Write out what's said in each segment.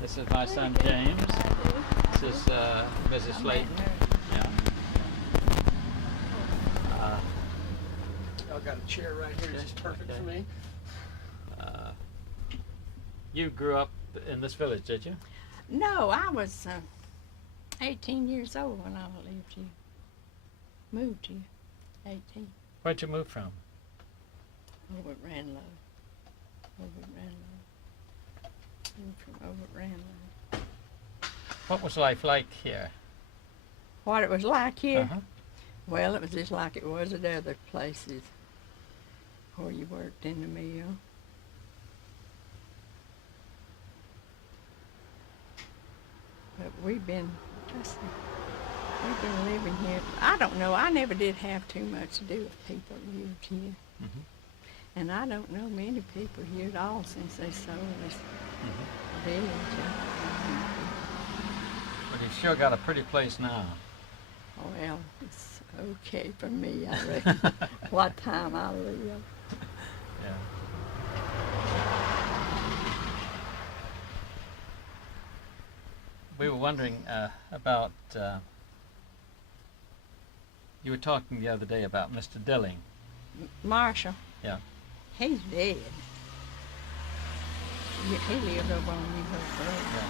This is my son James. This is Mrs. Slayton. Yeah. I've got a chair right here, it's just perfect for me. You grew up in this village, did you? No, I was 18 years old when I lived here. Moved here, 18. Where'd you move from? Over at Ranlow. Over at Ranlow. Moved from over at Ranlow. What was life like here? What it was like here? Uh-huh. Well, it was just like it was at other places where you worked in the mill. But we've been living here. I don't know. I never did have too much to do with people that lived here. Mm-hmm. And I don't know many people here at all since they sold this village. But you've sure got a pretty place now. Well, it's okay for me, I reckon. What time I live. Yeah. We were wondering about, you were talking the other day about Mr. Dilling. Marshall. Yeah. He's dead. He lived over on New Hope Road. Yeah.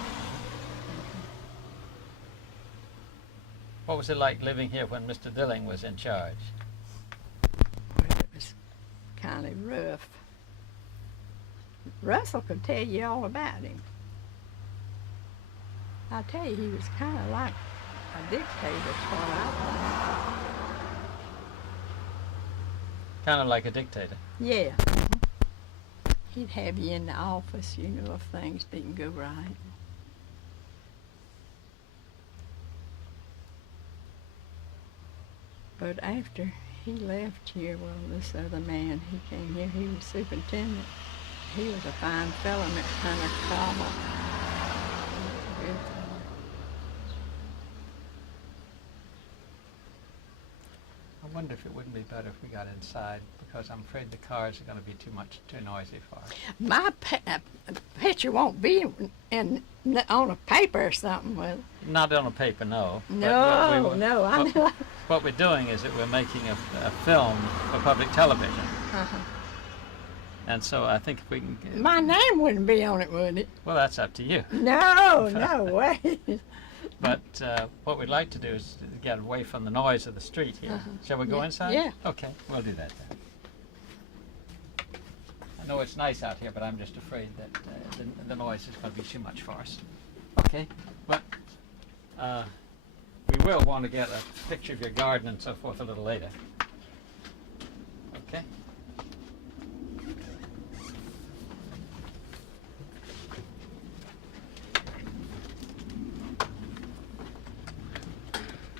What was it like living here when Mr. Dilling was in charge? Well, it was kind of rough. Russell could tell you all about him. I tell you, he was kind of like a dictator, that's what I think. Kind of like a dictator. Yeah. He'd have you in the office, you know, if things didn't go right. But after he left here, well, this other man, he came here, he was superintendent. He was a fine fellow, Hunter Cobble. Good fellow. I wonder if it wouldn't be better if we got inside, because I'm afraid the cars are going to be too noisy for us. My picture won't be on a paper or something, will it? Not on a paper, no. No, no, I know. What we're doing is that we're making a film for public television. Uh-huh. And so I think if we can... My name wouldn't be on it, would it? Well, that's up to you. No, no way. But what we'd like to do is get away from the noise of the street here. Shall we go inside? Yeah. Okay, we'll do that then. I know it's nice out here, but I'm just afraid that the noise is going to be too much for us. Okay, but we will want to get a picture of your garden and so forth a little later. Okay?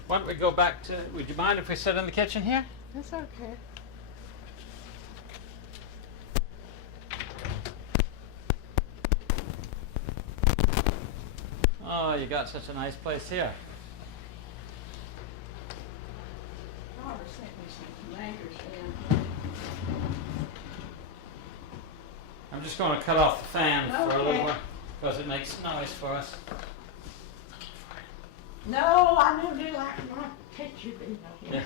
Why don't we go back to, would you mind if we sit in the kitchen here? That's okay. Oh, you got such a nice place here. Barbara sent me some tomatoes down here. I'm just going to cut off the fan for a little Okay. while because it makes noise for us. No, I never did like my picture being on here.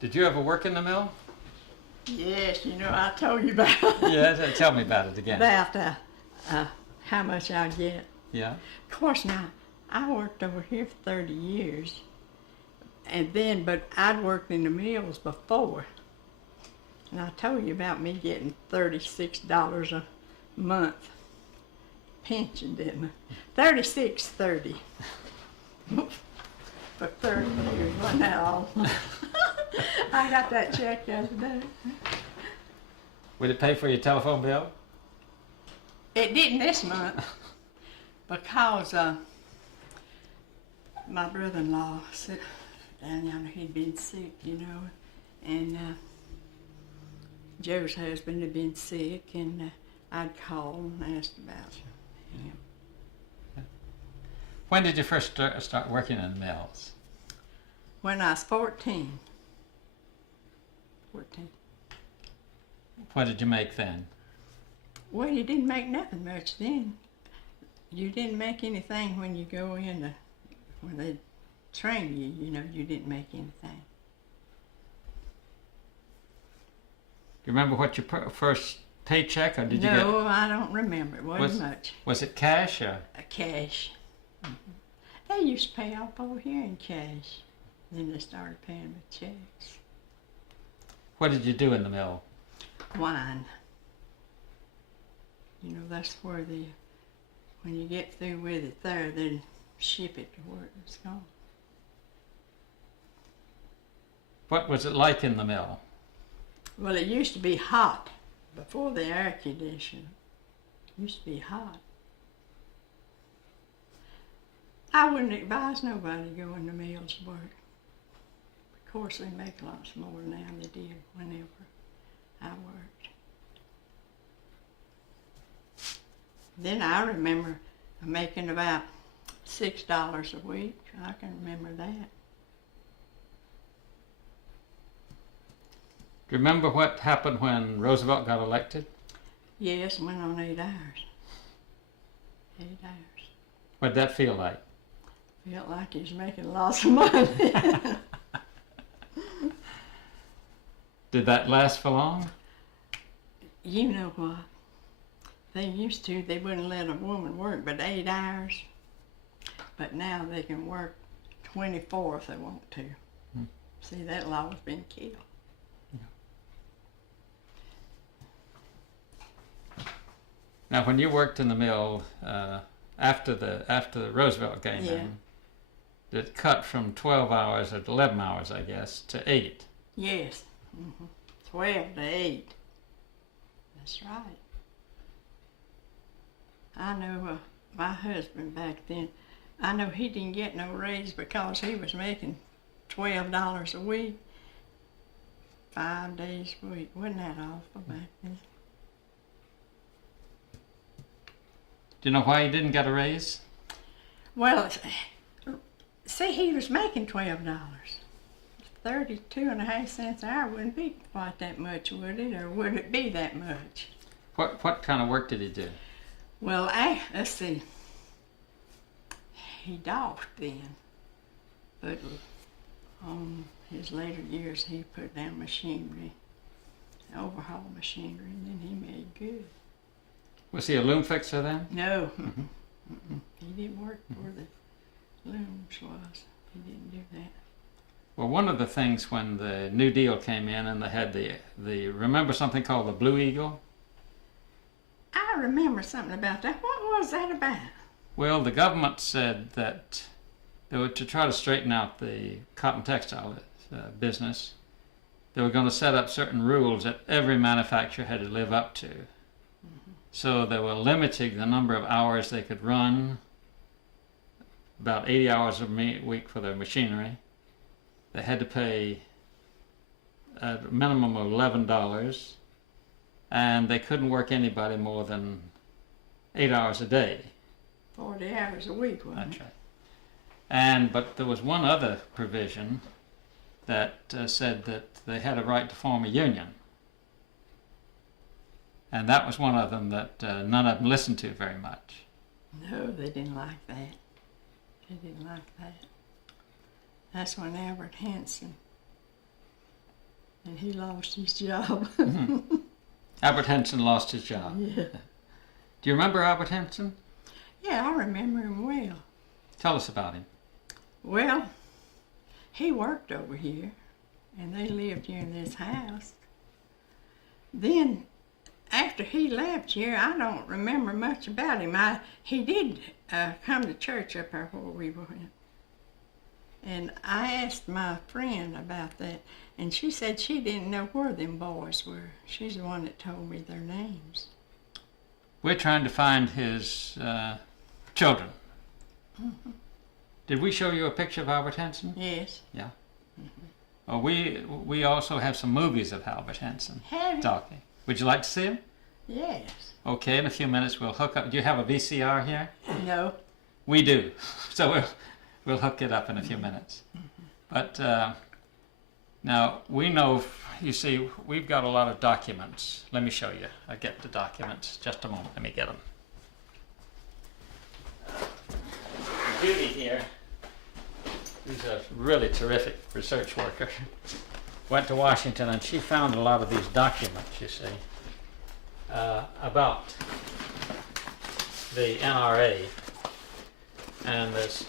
Did you ever work in the mill? Yes, you know, I told you about Yeah, tell me about it again. about how much I get. Yeah? Of course, now, I worked over here for 30 years, and then, but I'd worked in the mills before. And I told you about me getting $36 a month pension, didn't I? $36.30 for 30 years. Wasn't that all? I got that check the other day. Would it pay for your telephone bill? It didn't this month because my brother-in-law said down yonder he'd been sick, you know, and Joe's husband had been sick, and I'd call and ask about him. When did you first start working in the mills? When I was 14. 14. What did you make then? Well, you didn't make nothing much then. You didn't make anything when you go in to, when they train you, you know, you didn't make anything. Do you remember what your first paycheck, or did you get? No, I don't remember. It wasn't much. Was it cash or? Cash. They used to pay off over here in cash. Then they started paying with checks. What did you do in the mill? Wine. You know, that's where when you get through with it there, they ship it to where it's gone. What was it like in the mill? Well, it used to be hot before the air conditioner. It used to be hot. I wouldn't advise nobody to go in the mills to work. Of course, they make lots more now than they did whenever I worked. Then I remember making about $6 a week. I can remember that. Do you remember what happened when Roosevelt got elected? Yes, went on 8 hours. 8 hours. What did that feel like? Felt like he was making lots of money. Did that last for long? You know what? They used to, they wouldn't let a woman work but 8 hours. But now they can work 24 if they want to. See, that law's been killed. Now, when you worked in the mill after the Roosevelt came in, it cut from 12 hours or 11 hours, I guess, to 8. Yes, 12 to 8. That's right. I know my husband back then, I know he didn't get no raise because he was making $12 a week, 5 days a week. Wasn't that awful back then? Do you know why he didn't get a raise? Well, see, he was making $12. 32.5 cents an hour wouldn't be quite that much, would it? Or would it be that much? What kind of work did he do? Well, let's see. He docked then, but on his later years, he put down machinery, overhauled machinery, and then he made good. Was he a loom fixer then? No, he didn't work where the looms was. He didn't do that. Well, one of the things when the New Deal came in and they had the remember something called the Blue Eagle? I remember something about that. What was that about? Well, the government said that they were to try to straighten out the cotton textile business. They were going to set up certain rules that every manufacturer had to live up to. So they were limiting the number of hours they could run, about 80 hours a week for their machinery. They had to pay a minimum of $11, and they couldn't work anybody more than 8 hours a day. 40 hours a week, wasn't it? That's right. But there was one other provision that said that they had a right to form a union. And that was one of them that none of them listened to very much. No, they didn't like that. They didn't like that. That's when Albert Hanson, and he lost his job. Albert Hanson lost his job. Yeah. Do you remember Albert Hanson? Yeah, I remember him well. Tell us about him. Well, he worked over here, and they lived here in this house. Then, after he left here, I don't remember much about him. He did come to church up there where we went. And I asked my friend about that, and she said she didn't know where them boys were. She's the one that told me their names. We're trying to find his children. Did we show you a picture of Albert Hanson? Yes. Yeah. Well, we also have some movies of Albert Hanson. Have you? Talking. Would you like to see them? Yes. Okay, in a few minutes we'll hook up. Do you have a VCR here? No. We do. So we'll hook it up in a few minutes. But now we know, you see, we've got a lot of documents. Let me show you. I'll get the documents. Just a moment. Let me get them. Judy here, who's a really terrific research worker, went to Washington and she found a lot of these documents, you see, about the NRA. And there's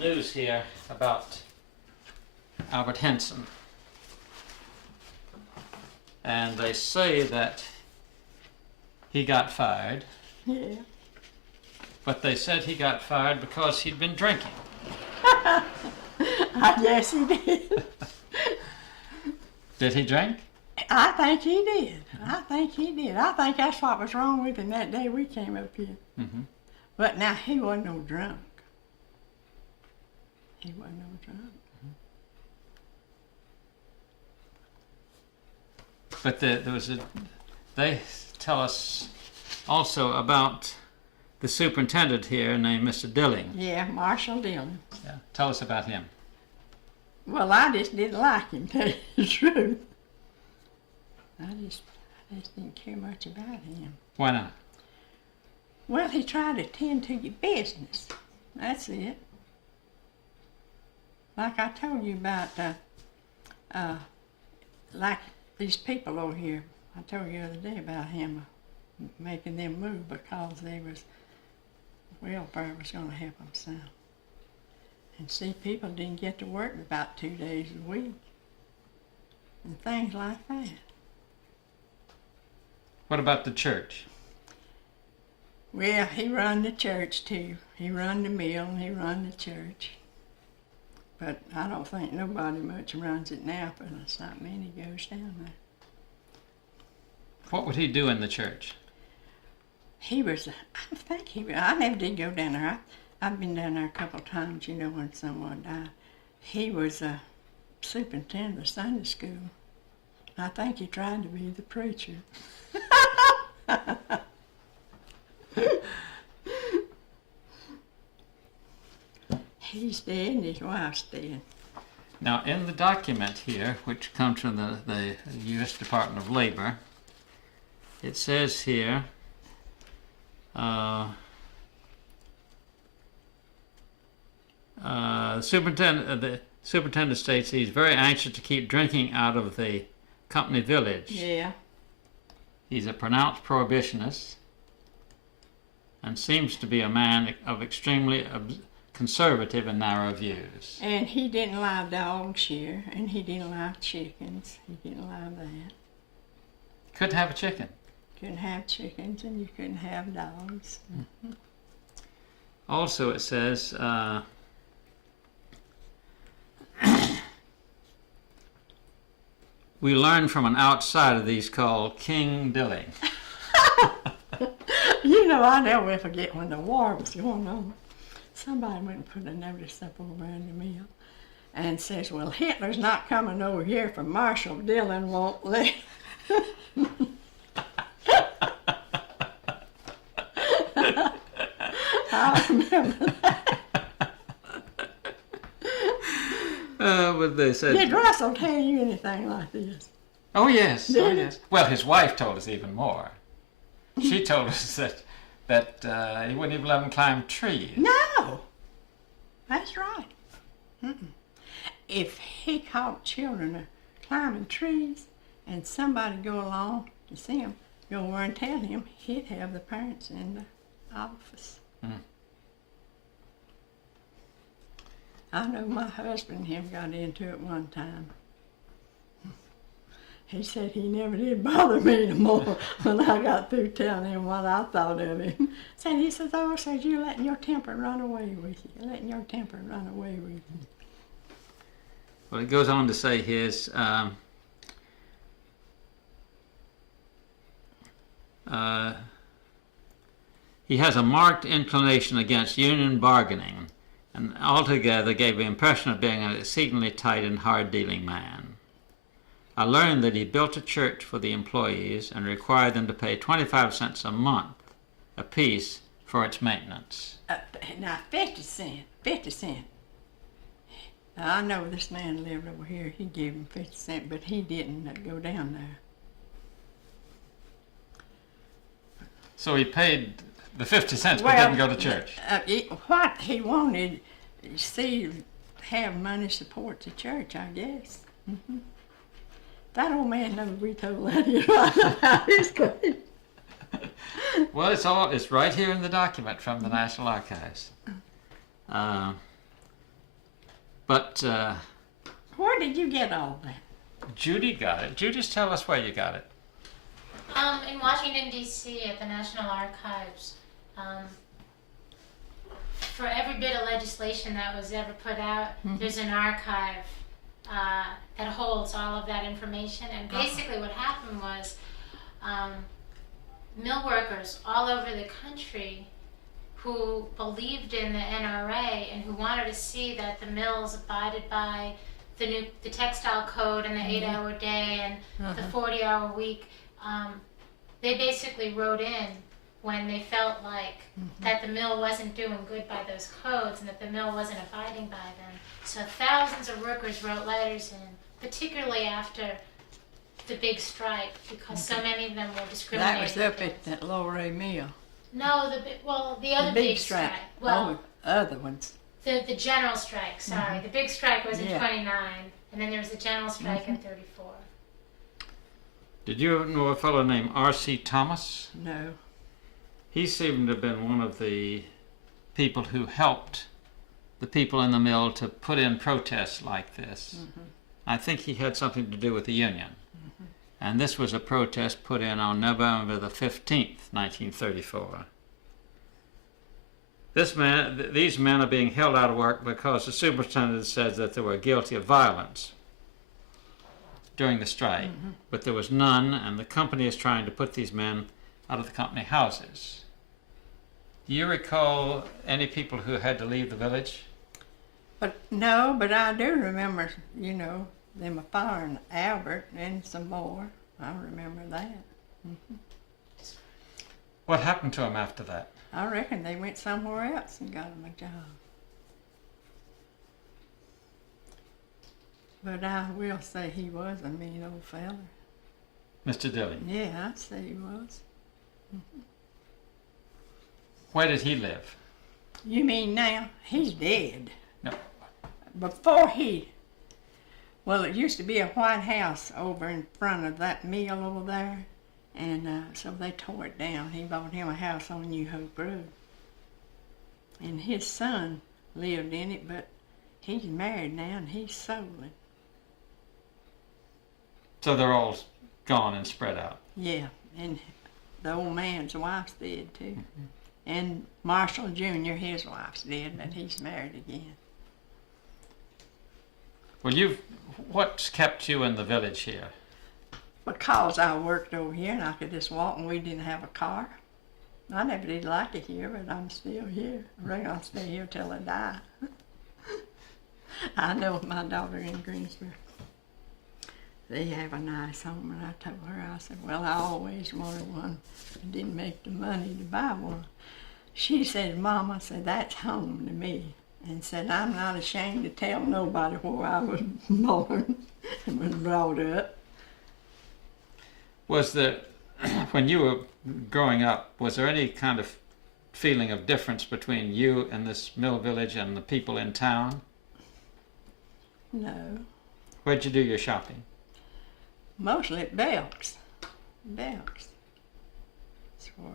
news here about Albert Henson. And they say that he got fired. Yeah. But they said he got fired because he'd been drinking. Yes, he did. Did he drink? I think he did. I think he did. I think that's what was wrong with him that day we came up here. Mm-hmm. But now, he wasn't no drunk. He wasn't no drunk. But they tell us also about the superintendent here named Mr. Dilling. Yeah, Marshall Dillon. Yeah. Tell us about him. Well, I just didn't like him, to tell you the truth. I just didn't care much about him. Why not? Well, he tried to tend to your business. That's it. Like I told you about, like these people over here. I told you the other day about him making them move because welfare was going to help them some. And see, people didn't get to work about 2 days a week. And things like that. What about the church? Well, he run the church too. He run the mill and he run the church. But I don't think nobody much runs it now, but it's not many goes down there. What would he do in the church? I never did go down there. I've been down there a couple of times, you know, when someone died. He was a superintendent of Sunday school. I think he tried to be the preacher. He's dead and his wife's dead. Now, in the document here, which comes from the U.S. Department of Labor, it says here, the superintendent states he's very anxious to keep drinking out of the company village. Yeah. He's a pronounced prohibitionist and seems to be a man of extremely conservative and narrow views. And he didn't like dogs here, and he didn't like chickens. He didn't like that. Couldn't have a chicken. Couldn't have chickens, and you couldn't have dogs. Mm-hmm. Also, it says, we learned from an outsider these called King Dilling. You know, I never forget when the war was going on. Somebody went and put a notice up over in the mill and says, well, Hitler's not coming over here for Marshall Dillon won't let. I remember that. But they said, Did Russell tell you anything like this? oh yes, Did oh he? yes. Well, his wife told us even more. She told us that he wouldn't even let him climb trees. No, that's right. Mm-mm. If he caught children climbing trees and somebody go along to see him, go over and tell him, he'd have the parents in the office. Mm. I know my husband and him got into it one time. He said he never did bother me no more when I got through telling him what I thought of him. He says, oh, says, you're letting your temper run away with you. You're letting your temper run away with you. Well, it goes on to say his he has a marked inclination against union bargaining and altogether gave the impression of being an exceedingly tight and hard-dealing man. I learned that he built a church for the employees and required them to pay 25 cents a month apiece for its maintenance. Now, 50 cents. I know this man lived over here. He gave him 50 cents, but he didn't go down there. So he paid the 50 cents but didn't go to church. What he wanted, see, have money support the church, I guess. Mm-hmm. That old man knows we told that here right about his grave. Well, it's right here in the document from the National Archives. But Where did you get all that? Judy got it. Judy, just tell us where you got it. In Washington, D.C. at the National Archives, for every bit of legislation that was ever put out, there's an archive that holds all of that information. And basically what happened was mill workers all over the country who believed in the NRA and who wanted to see that the mills abided by the textile code and the 8-hour day and the 40-hour week, they basically wrote in when they felt like that the mill wasn't doing good by those codes and that the mill wasn't abiding by them. So thousands of workers wrote letters in, particularly after the big strike, because so many of them were discriminated That was up against. at that Loray Mill. No, the other big strike. Well, other ones. the general strike, sorry. The big strike was in Yeah. 29, and then there was a general strike in 34. Did you know a fellow named R.C. Thomas? No. He seemed to have been one of the people who helped the people in the mill to put in protests like this. I think he had something to do with the union. And this was a protest put in on November the 15th, 1934. These men are being held out of work because the superintendent said that they were guilty of violence during the strike, but there was none, and the company is trying to put these men out of the company houses. Do you recall any people who had to leave the village? But I do remember, them firing Albert and some more. I remember that. What happened to them after that? I reckon they went somewhere else and got them a job. But I will say he was a mean old fella. Mr. Dilly. Yeah, I'd say he was. Where did he live? You mean now? He's dead. No. Before well, it used to be a white house over in front of that mill over there, and so they tore it down. He bought him a house on New Hope Road. And his son lived in it, but he's married now and he's sold it. So they're all gone and spread out. Yeah, and the old man's wife's dead too. And Marshall Jr., his wife's dead, but he's married again. Well, what's kept you in the village here? Because I worked over here and I could just walk and we didn't have a car. I never did like it here, but I'm still here. I reckon I'll stay here till I die. I know my daughter in Greensboro, they have a nice home, and I told her, I said, well, I always wanted one. I didn't make the money to buy one. She said, Mama, said, that's home to me. And said, I'm not ashamed to tell nobody where I was born and was brought up. Was there, when you were growing up, was there any kind of feeling of difference between you and this mill village and the people in town? No. Where'd you do your shopping? Mostly at Belk's. Belk's. Sure.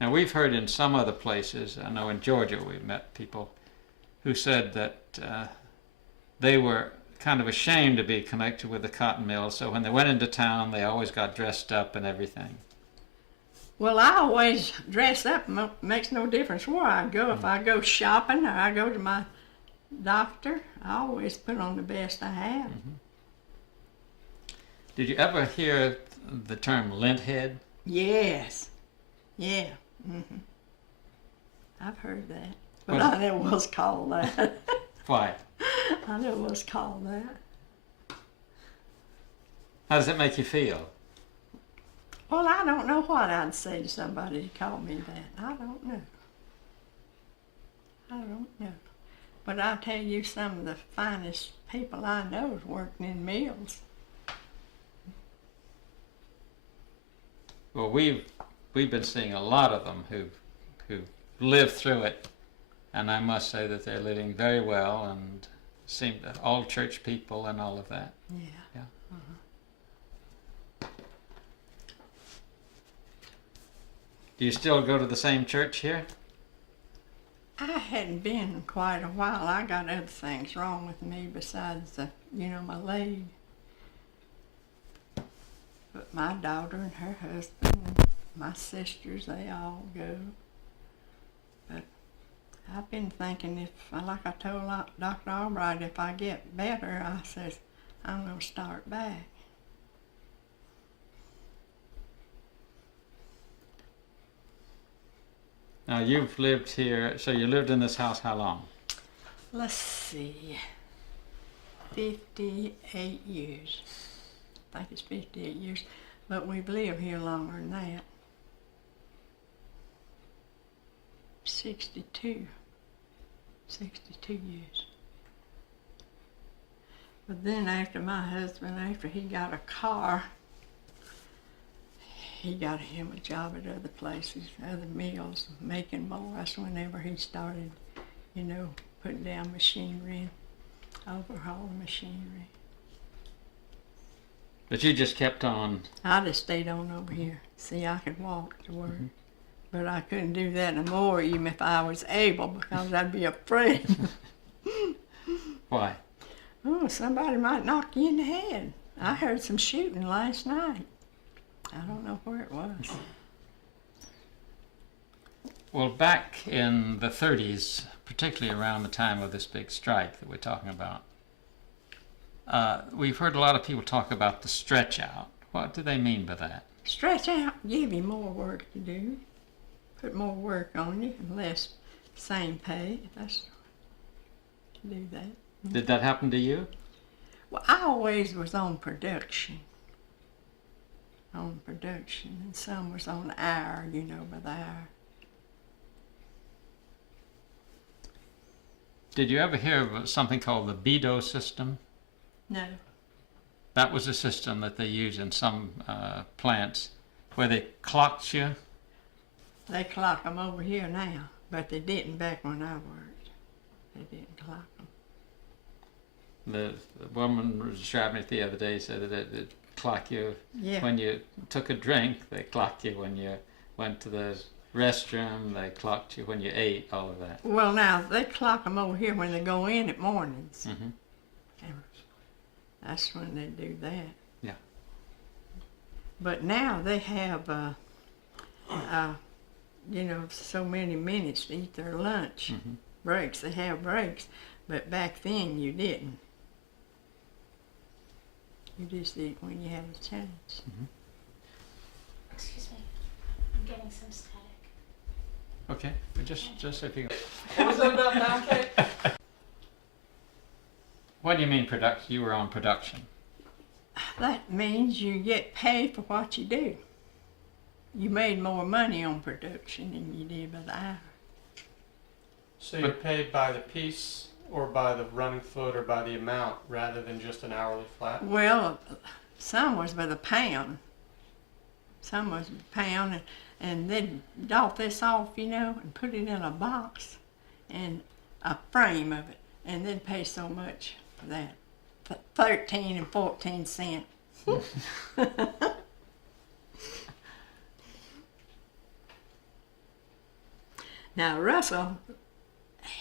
Now, we've heard in some other places, I know in Georgia we met people who said that they were kind of ashamed to be connected with the cotton mill, so when they went into town, they always got dressed up and everything. Well, I always dress up. Makes no difference where I go. If I go shopping or I go to my doctor, I always put on the best I have. Did you ever hear the term lint head? Yes. Yeah. I've heard that. But I never was called that. Why? I never was called that. How does it make you feel? Well, I don't know what I'd say to somebody who called me that. I don't know. But I tell you, some of the finest people I know is working in mills. Well, we've been seeing a lot of them who've lived through it, and I must say that they're living very well and seem all church people and all of that. Yeah. Yeah. Do you still go to the same church here? I hadn't been in quite a while. I got other things wrong with me besides, my leg. But my daughter and her husband and my sisters, they all go. But I've been thinking like I told Dr. Albright, if I get better, I says, I'm going to start back. Now, you've lived here, so you lived in this house how long? Let's see, 58 years. I think it's 58 years, but we've lived here longer than that. 62 years. But then after my husband, after he got a car, he got him a job at other places, other mills, making more. That's whenever he started, putting down machinery, overhauling machinery. But you just kept on. I just stayed on over here. See, I could walk to work. But I couldn't do that no more, even if I was able, because I'd be afraid. Why? Oh, somebody might knock you in the head. I heard some shooting last night. I don't know where it was. Well, back in the 30s, particularly around the time of this big strike that we're talking about, we've heard a lot of people talk about the stretch out. What do they mean by that? Stretch out, give you more work to do. Put more work on you and less same pay. That's to do that. Did that happen to you? Well, I always was on production. And some was on hour, by the hour. Did you ever hear of something called the Bedo system? No. That was a system that they use in some plants where they clocked you. They clock them over here now, but they didn't back when I worked. They didn't clock them. The woman was describing it the other day, said that it clock you when you took a drink, they clocked you when you went to the restroom, they clocked you when you ate, all of that. Well, now, they clock them over here when they go in at mornings. Mm-hmm. And that's when they do that. Yeah. But now they have, so many minutes to eat their lunch. Mm-hmm. Breaks, they have breaks. But back then, you didn't. You just eat when you had a chance. Mm-hmm. Excuse me. I'm getting some static. Okay, just if you. What was that about pound cake? What do you mean production? You were on production. That means you get paid for what you do. You made more money on production than you did by the hour. So you're paid by the piece or by the running foot or by the amount rather than just an hourly flat? Well, some was by the pound. Some was by the pound, and they'd doff this off, and put it in a box and a frame of it, and they'd pay so much for that. 13 and 14 cents. Now, Russell,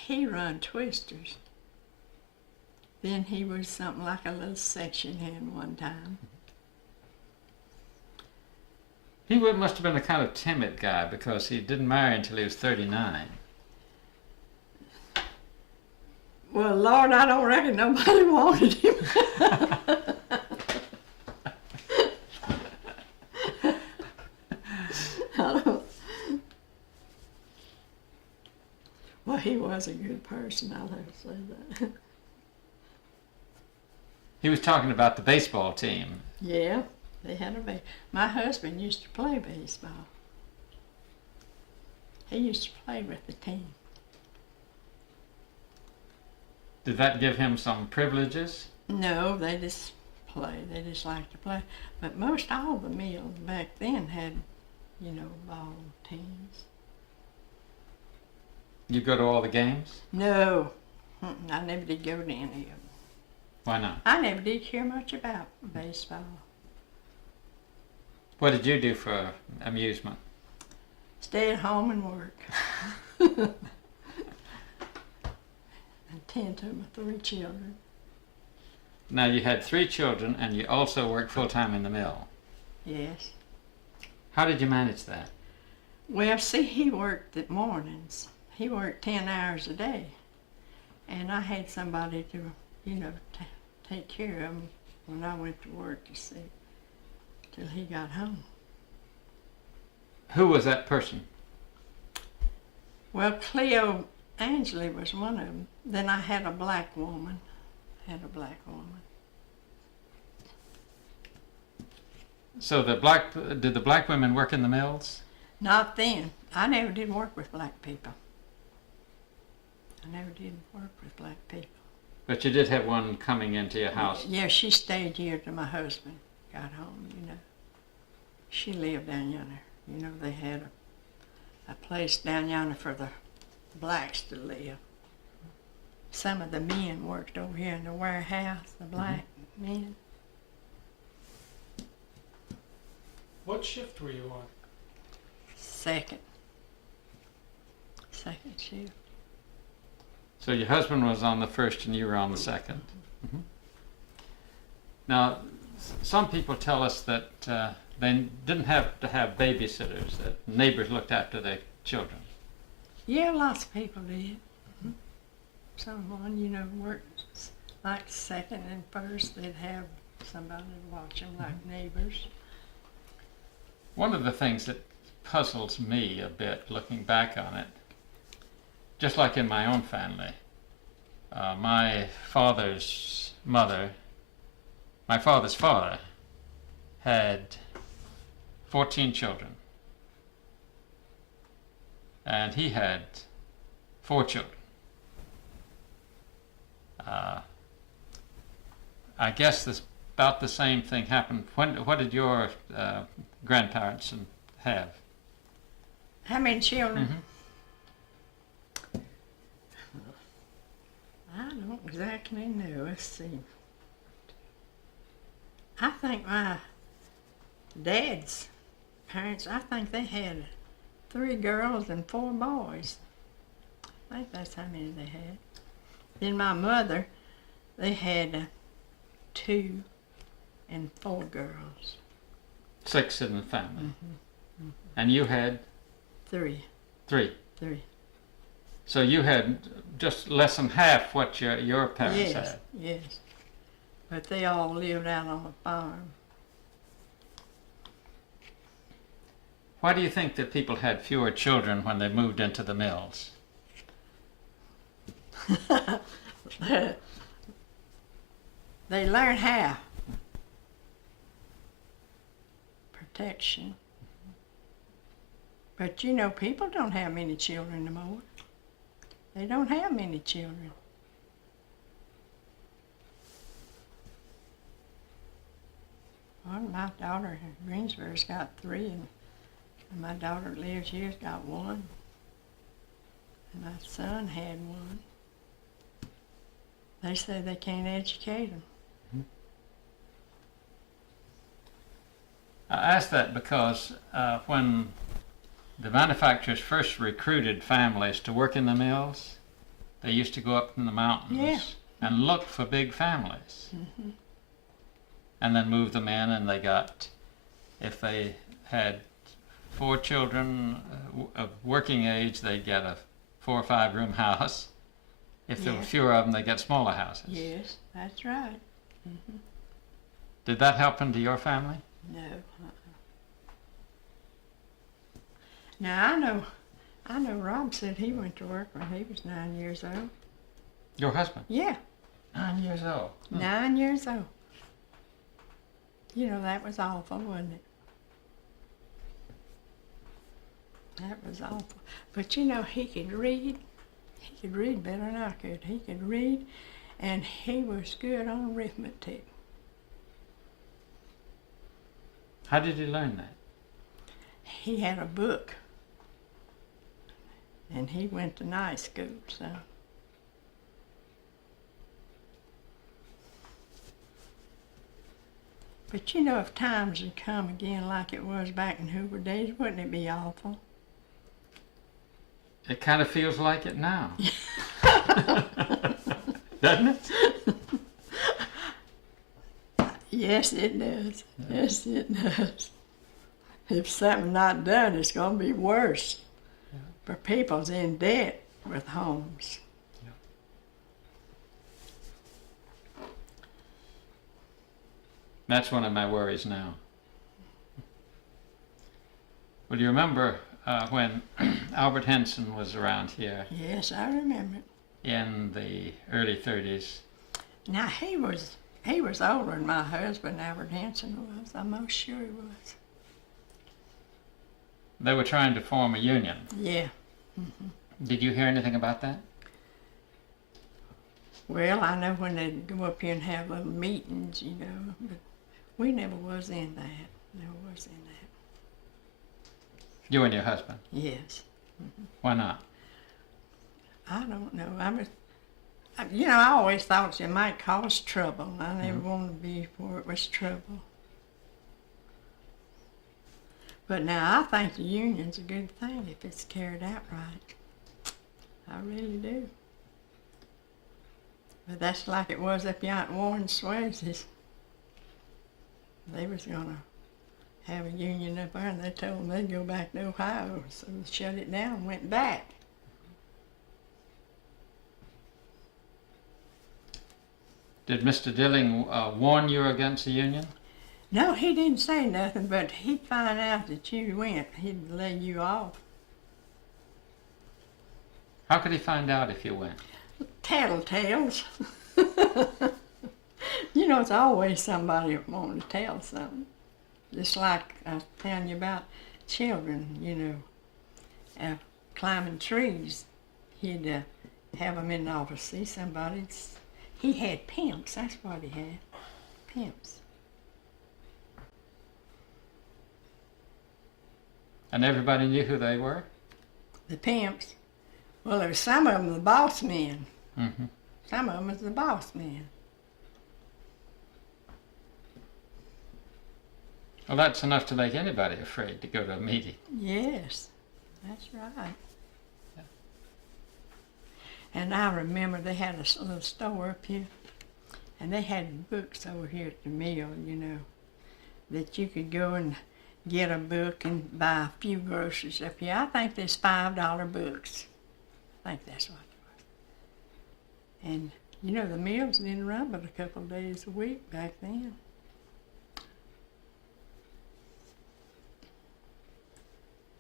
he run Twisters. Then he was something like a little section hand one time. He must have been a kind of timid guy because he didn't marry until he was 39. Well, Lord, I don't reckon nobody wanted him. Well, he was a good person, I'll have to say that. He was talking about the baseball team. Yeah, they had a my husband used to play baseball. He used to play with the team. Did that give him some privileges? No, they just play. They just like to play. But most all the mills back then had, you know, ball teams. You go to all the games? No, I never did go to any of them. Why not? I never did care much about baseball. What did you do for amusement? Stay at home and work. And tend to my 3 children. Now you had 3 children and you also worked full-time in the mill. Yes. How did you manage that? Well, see, he worked at mornings. He worked 10 hours a day. And I had somebody to, you know, take care of him when I went to work, you see, till he got home. Who was that person? Well, Cleo Angeli was one of them. Then I had a black woman. So did the black women work in the mills? Not then. I never did work with black people. But you did have one coming into your house. Yeah, she stayed here till my husband got home, you know. She lived down yonder. You know, they had a place down yonder for the blacks to live. Some of the men worked over here in the warehouse, the black men. What shift were you on? Second shift. So your husband was on the first and you were on the second. Mhm. Now, some people tell us that they didn't have to have babysitters, that neighbors looked after their children. Yeah, lots of people did. Someone, you know, worked like second and first. They'd have somebody to watch them, like neighbors. One of the things that puzzles me a bit, looking back on it, just like in my own family, my father's father had 14 children, and he had 4 children. I guess about the same thing happened. What did your grandparents have? How many children? Mm-hmm. I don't exactly know. Let's see. I think my dad's parents, I think they had 3 girls and 4 boys. I think that's how many they had. Then my mother, they had 2 and 4 girls. 6 in the family. And you had 3. 3. 3. So you had just less than half what your parents Yes, had. yes. But they all lived out on a farm. Why do you think that people had fewer children when they moved into the mills? They learn how. Protection. But you know, people don't have many children no more. They don't have many children. Well, my daughter in Greensboro's got 3, and my daughter lives here's got 1. And my son had 1. They say they can't educate them. I ask that because when the manufacturers first recruited families to work in the mills, they used to go up in the mountains and look for big families. And then move them in, and they got, if they had 4 children of working age, they'd get a 4 or 5 room house. If there were fewer of them, they get smaller houses. Yes, that's right. Did that happen to your family? No. Now I know Rob said he went to work when he was 9 years old. Your husband? Yeah, 9 years old. 9 years old. You know, that was awful, wasn't it? That was awful. But you know, he could read. He could read better than I could. He could read, And he was good on arithmetic. How did you learn that? He had a book. And he went to night school, so. But you know, if times would come again like it was back in Hoover days, wouldn't it be awful? It kind of feels like it now. Doesn't it? Yes, it does. Yes, it does. If something's not done, it's going to be worse. Yeah. For people's in debt with homes. That's one of my worries now. Well, you remember when Albert Henson was around here Yes, I remember it. in the early 30s? Now, he was older than my husband, Albert Hanson was. I'm most sure he was. They were trying to form a union. Yeah. Did you hear anything about that? Well, I know when they'd go up here and have little meetings, you know, but we never was in that. Never was in that. You and your husband? Yes. Why not? I don't know. I always thought it might cause trouble. I never wanted to be where it was trouble. But now I think the union's a good thing if it's carried out right. I really do. But that's like it was up yonder at Warren Swayze's. They was gonna have a union up there, and they told them they'd go back to Ohio, so they shut it down and went back. Did Mr. Dilling warn you against the union? No, he didn't say nothing, but he'd find out that you went. He'd lay you off. How could he find out if you went? Tattletales. You know, it's always somebody wanting to tell something. Just like I was telling you about children, you know, climbing trees. He'd have them in the office, see somebody. He had pimps, that's what he had, pimps. And everybody knew who they were? The pimps. Well, there was some of them the boss men. Mm-hmm. Some of them was the boss men. Well, that's enough to make anybody afraid to go to a meeting. Yes, that's right. And I remember they had a little store up here, and they had books over here at the mill, you know, that you could go and get a book and buy a few groceries up here. I think there's $5 books. I think that's what it was. And, you know, the mills didn't run but a couple of days a week back then.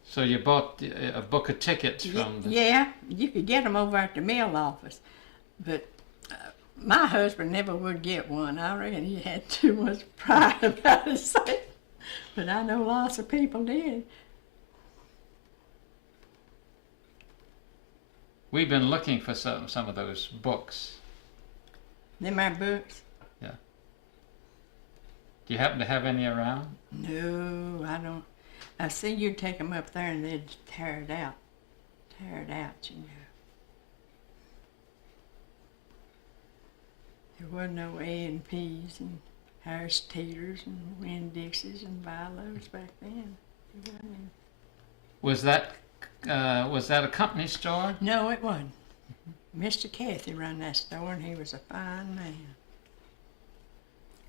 So you bought a book of tickets from the... Yeah, you could get them over at the mill office. But my husband never would get one. I reckon he had too much pride about his thing. But I know lots of people did. We've been looking for some of those books. Them are books? Yeah. Do you happen to have any around? No, I don't. I see you take them up there and they'd tear it out. Tear it out, you know. There wasn't no A&Ps and Harris Teeters and Winn-Dixie's and Bilos back then. Was that a company store? No, it wasn't. Mr. Cathy run that store, and he was a fine man.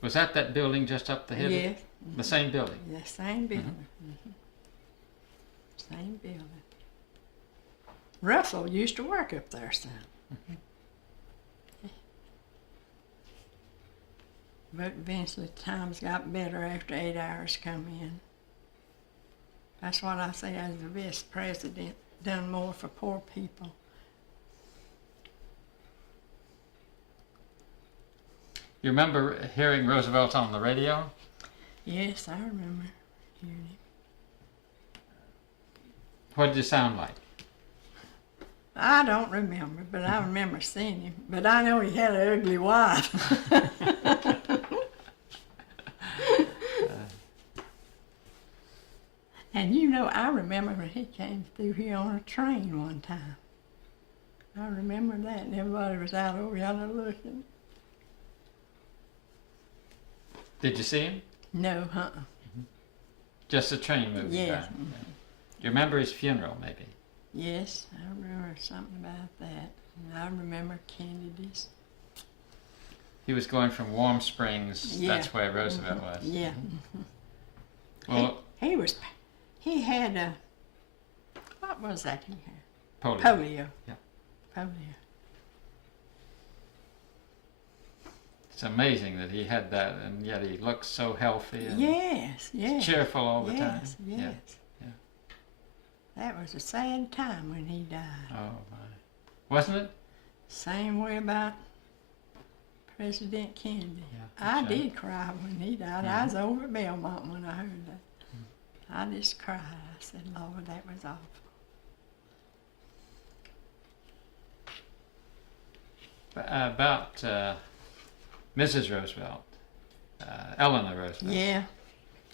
Was that building just up the hill? Yes. The same building? The same building. Same building. Russell used to work up there some. But eventually times got better after 8 hours come in. That's what I say as the best president, done more for poor people. You remember hearing Roosevelt on the radio? Yes, I remember hearing it. What did it sound like? I don't remember, but I remember seeing him. But I know he had an ugly wife. And you know, I remember when he came through here on a train one time. I remember that, and everybody was out over yonder looking. Did you see him? No, Just a train moving Yes. by. Yeah. Do you remember his funeral, maybe? Yes, I remember something about that. And I remember Kennedy's. He was going from Warm Springs. Yeah. That's where Roosevelt was. Yeah. Well, He had a, what was that he had? polio. Polio. Yeah. Polio. It's amazing that he had that, and yet he looked so healthy and Yes, yes. cheerful all the time. Yes, Yeah. yes. Yeah. That was a sad time when he died. Oh my, wasn't it? Same way about President Kennedy. Yeah. I that's right. did cry when he died. I was over at Belmont when I heard that. I just cried. I said, Lord, that was awful. About Mrs. Roosevelt, Eleanor Roosevelt. Yeah,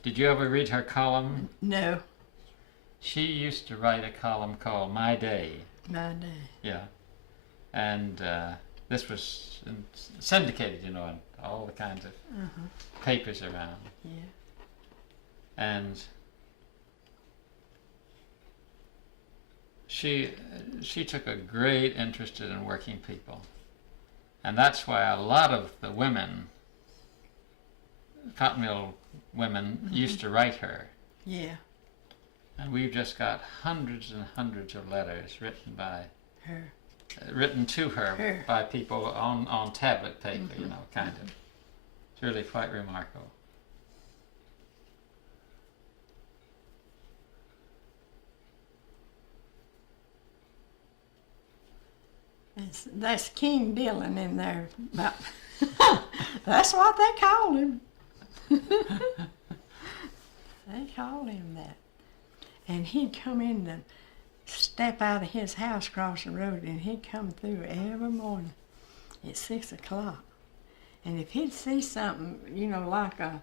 Did you ever read her column? no, She used to write a column called My Day. my day. Yeah. And this was syndicated, you know, in all the kinds of papers around. Yeah. And she took a great interest in working people. And that's why a lot of the women, cotton mill women, used to write her. Yeah, And we've just got hundreds and hundreds of letters written her. written to her Her. by people on tablet paper, you know, kind of. It's really quite remarkable. That's King Dillon in there. But that's what they called him. They called him that. And he'd come in to step out of his house across the road, and he'd come through every morning at 6 o'clock. And if he'd see something, you know, like a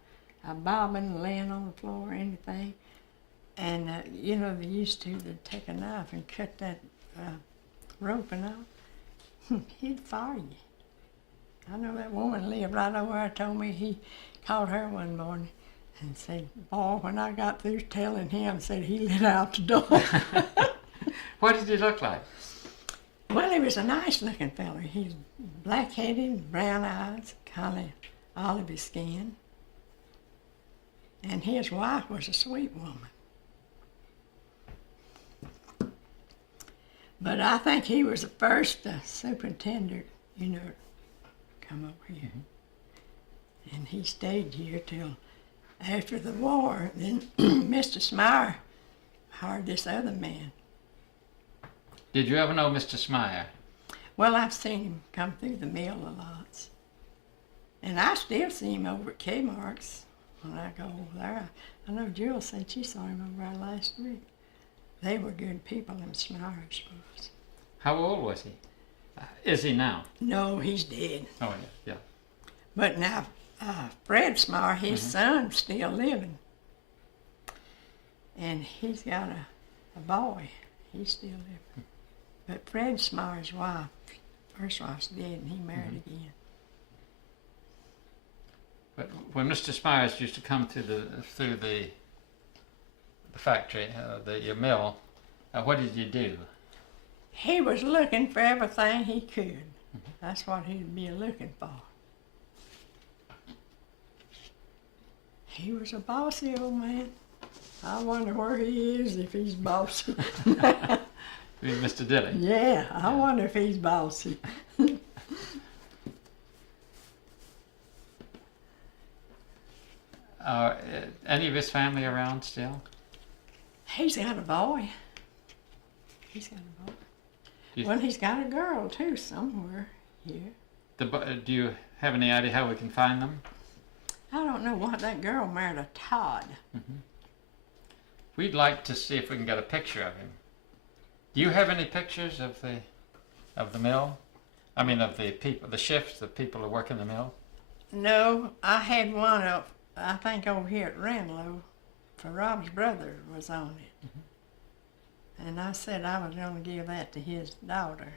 bobbin laying on the floor or anything, and, you know, they used to, they'd take a knife and cut that roping off. He'd fire you. I know that woman lived right over there, told me he called her one morning and said, boy, when I got through telling him, said he let out the door. What did he look like? Well, he was a nice looking fellow. He was black-headed, brown eyes, kind of olive skin. And his wife was a sweet woman. But I think he was the first superintendent, you know, to come over here. And he stayed here till after the war. Then Mr. Smyer hired this other man. Did you ever know Mr. Smyer? Well, I've seen him come through the mill a lot. And I still see him over at Kmart's when I go over there. I know Jill said she saw him over there last week. They were good people, them Smyers was. How old was he? Is he now? No, he's dead. Oh, yeah. But now, Fred Smyer, his son's still living. And he's got a boy. He's still living. But Fred Smyer's wife, first wife's dead, and he married again. But when Mr. Smyers used to come through the factory, your mill, what did you do? He was looking for everything he could. That's what he'd be looking for. He was a bossy old man. I wonder where he is, if he's bossy. Mr. Dilly. Yeah, I wonder if he's bossy. Are any of his family around still? He's got a boy. He's got a boy. You- Well, he's got a girl too somewhere here. Do you have any idea how we can find them? I don't know what that girl married a Todd. We'd like to see if we can get a picture of him. Do you have any pictures of the of the mill? I mean, of the people, the shifts, the people who work in the mill? No, I had one of, I think over here at Renlow, for Rob's brother was on it. And I said I was going to give that to his daughter.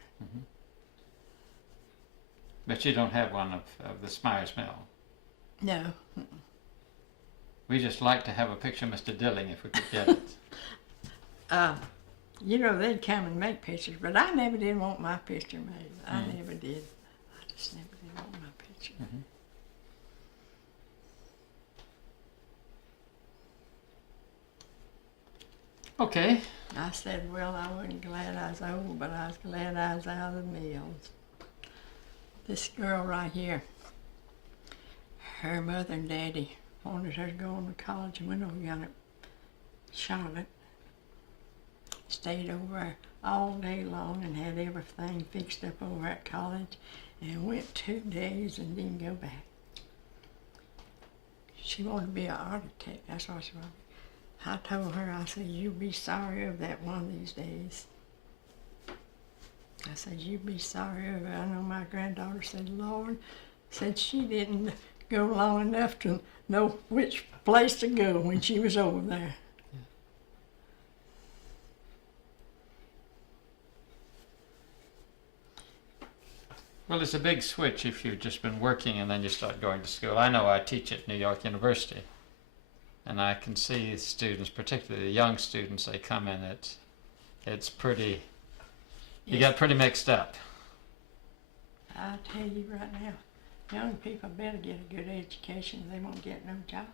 But you don't have one of the Smyers Mill. No. We just like to have a picture of Mr. Dilling if we could get it. You know, they'd come and make pictures, but I never did want my picture made. I never did. I just never did want my picture made. Okay. I said, well, I wasn't glad I was old, but I was glad I was out of the mills. This girl right here, her mother and daddy wanted her to go on to college and went over down at Charlotte. Stayed over there all day long and had everything fixed up over at college and went 2 days and didn't go back. She wanted to be an architect, that's what she wanted. I told her, I said, you'll be sorry of that one of these days. I said, you'll be sorry of it. I know my granddaughter said, Lord, said she didn't go long enough to know which place to go when she was over there. Well, it's a big switch if you've just been working and then you start going to school. I know I teach at New York University, and I can see students, particularly the young students, they come in, it's pretty, you get pretty mixed up. I tell you right now, young people better get a good education or they won't get no job.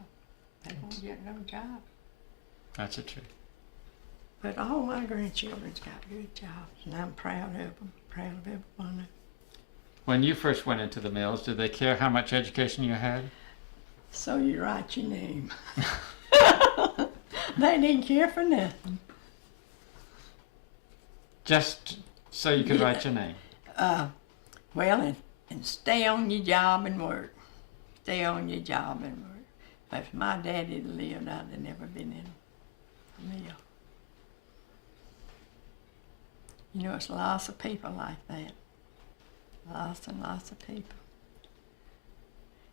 They won't get no job. That's the truth. But all my grandchildren's got good jobs, and I'm proud of them, proud of every one of them. When you first went into the mills, did they care how much education you had? So you write your name. They didn't care for nothing. Just so you could write your name? Well, and stay on your job and work. Stay on your job and work. But if my daddy had lived, I'd have never been in a mill. You know, it's lots of people like that. Lots and lots of people.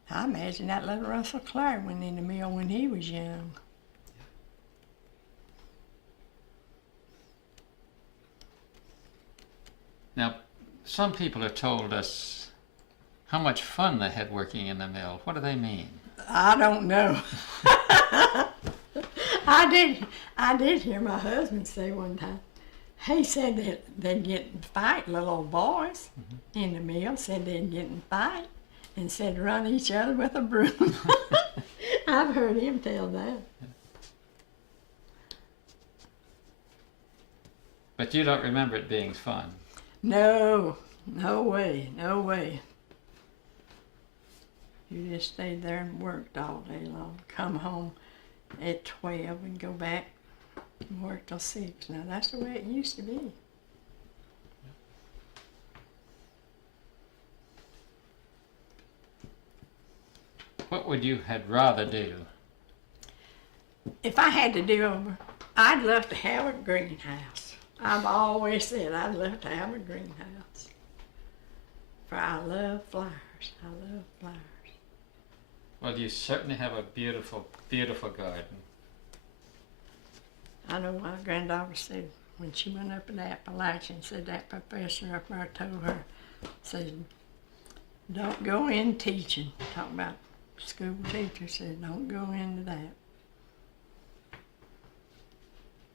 I imagine that little Russell Clark went in the mill when he was young. Now, some people have told us how much fun they had working in the mill. What do they mean? I don't know. I did hear my husband say one time. He said that they'd get in fight, little old boys in the mill said they'd get in fight and said run each other with a broom. I've heard him tell that. But you don't remember it being fun. No, no way, no way. You just stayed there and worked all day long. Come home at 12 and go back and work till 6. Now that's the way it used to be. What would you had rather do? If I had to do over, I'd love to have a greenhouse. I've always said I'd love to have a greenhouse. For I love flowers. I love flowers. Well, you certainly have a beautiful, beautiful garden. I know my granddaughter said when she went up in Appalachian, said that professor up there told her, said, don't go in teaching. Talking about school teacher, said, don't go into that.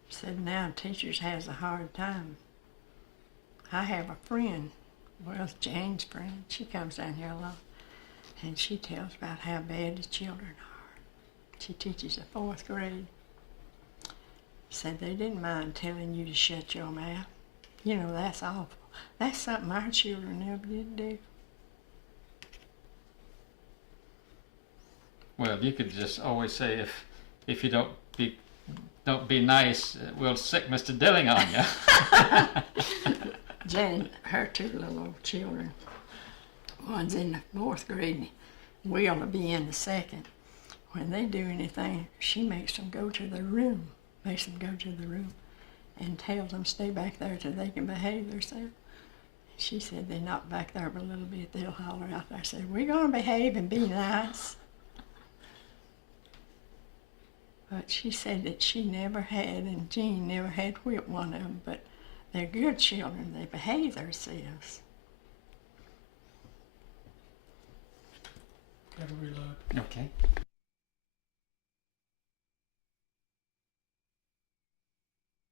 Said now teachers has a hard time. I have a friend, well, it's Jane's friend. She comes down here a lot, and she tells about how bad the children are. She teaches the 4th grade. Said they didn't mind telling you to shut your mouth. You know, that's awful. That's something our children never did do. Well, you could just always say if you don't be nice, we'll sick Mr. Dilling on you. Jane, her 2 little old children, one's in the 4th grade, and Will will be in the 2nd. When they do anything, she makes them go to the room. And tells them stay back there till they can behave themselves. She said they're not back there but a little bit. They'll holler out there. I said, we're going to behave and be nice. But she said that she never had, and Jean never had whipped one of them, but they're good children. They behave themselves. Gotta reload. Okay.